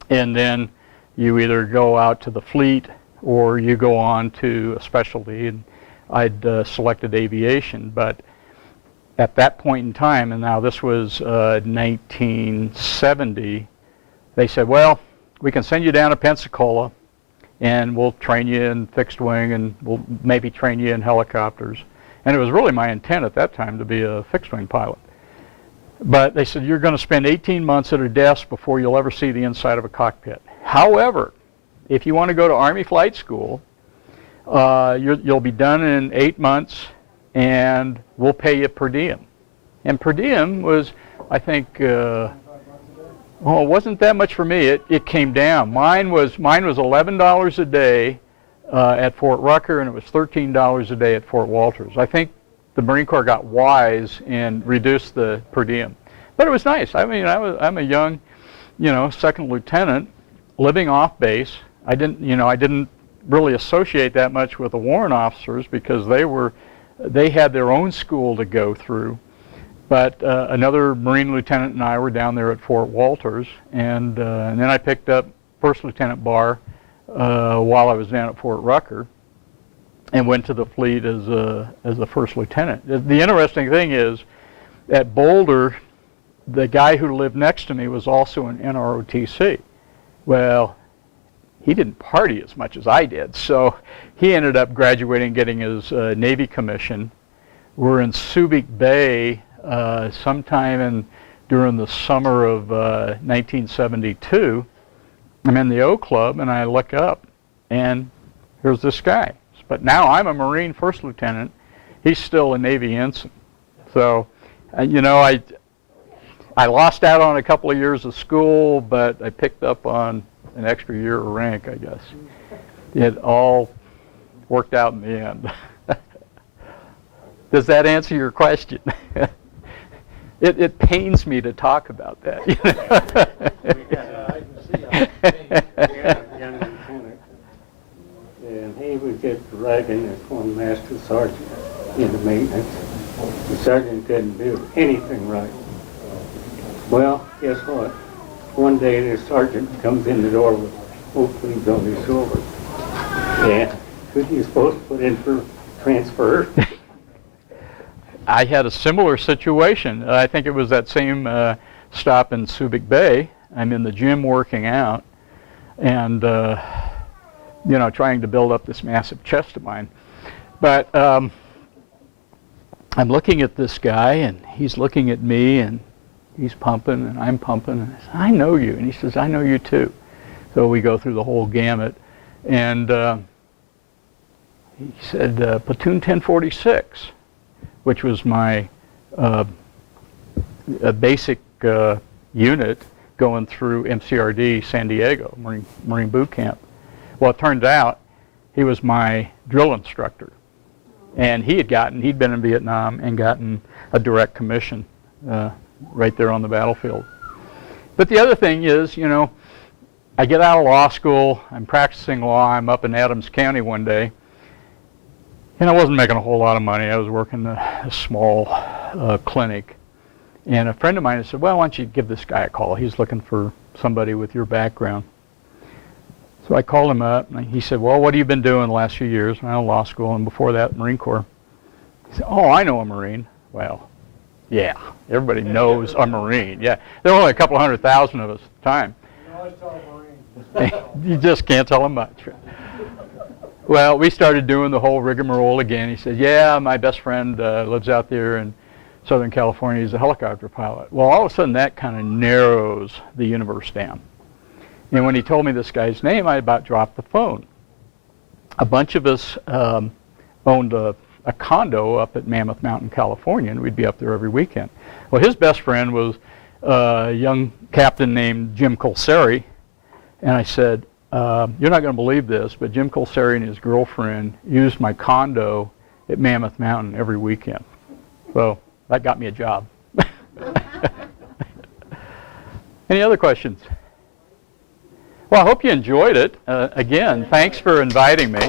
And then you either go out to the fleet or you go on to a specialty. And I'd selected aviation. But at that point in time, and now this was 1970, they said, well, we can send you down to Pensacola and we'll train you in fixed wing and we'll maybe train you in helicopters. And it was really my intent at that time to be a fixed wing pilot. But they said, you're going to spend 18 months at a desk before you'll ever see the inside of a cockpit. However, if you want to go to Army Flight School, you'll be done in 8 months and we'll pay you per diem. And per diem was, I think, well, it wasn't that much for me. It came down. Mine was $11 a day at Fort Rucker, and it was $13 a day at Fort Walters. I think the Marine Corps got wise and reduced the per diem. But it was nice. I mean, I'm a young, second lieutenant living off base. I didn't really associate that much with the warrant officers because they had their own school to go through. But another Marine lieutenant and I were down there at Fort Walters, and then I picked up First Lieutenant Barr while I was down at Fort Rucker, and went to the fleet as a first lieutenant. The interesting thing is, at Boulder, the guy who lived next to me was also an NROTC. Well, he didn't party as much as I did, so he ended up graduating, getting his Navy commission. We're in Subic Bay sometime during the summer of 1972. I'm in the O Club, and I look up, and here's this guy. But now I'm a Marine first lieutenant. He's still a Navy ensign. So, I lost out on a couple of years of school, but I picked up on an extra year of rank, I guess. It all worked out in the end. Does that answer your question? It pains me to talk about that. Young lieutenant, and he would get dragging as one master sergeant into maintenance. The sergeant didn't do anything right. Well, guess what? One day the sergeant comes in the door with both sleeves on his shoulders. Yeah, who are you supposed to put in for transfer? I had a similar situation. I think it was that same stop in Subic Bay. I'm in the gym working out and, trying to build up this massive chest of mine. But I'm looking at this guy, and he's looking at me, and he's pumping, and I'm pumping. And I said, I know you. And he says, I know you too. So we go through the whole gamut. And he said, Platoon 1046, which was my basic unit going through MCRD San Diego, Marine Boot Camp. Well, it turned out he was my drill instructor. And he'd been in Vietnam and gotten a direct commission right there on the battlefield. But the other thing is, I get out of law school, I'm practicing law, I'm up in Adams County one day, and I wasn't making a whole lot of money. I was working a small clinic. And a friend of mine said, well, why don't you give this guy a call? He's looking for somebody with your background. So I called him up, and he said, well, what have you been doing the last few years? And I was in law school, and before that, Marine Corps. He said, oh, I know a Marine. Well, yeah, everybody knows a Marine. Yeah, there were only a couple 100,000 of us at the time. You always tell a Marine. You just can't tell them much. Well, we started doing the whole rigmarole again. He said, yeah, my best friend lives out there in Southern California. He's a helicopter pilot. Well, all of a sudden, that kind of narrows the universe down. And when he told me this guy's name, I about dropped the phone. A bunch of us owned a condo up at Mammoth Mountain, California, and we'd be up there every weekend. Well, his best friend was a young captain named Jim Colseri, and I said, you're not going to believe this, but Jim Colseri and his girlfriend used my condo at Mammoth Mountain every weekend. So that got me a job. Any other questions? Well, I hope you enjoyed it. Again, thanks for inviting me.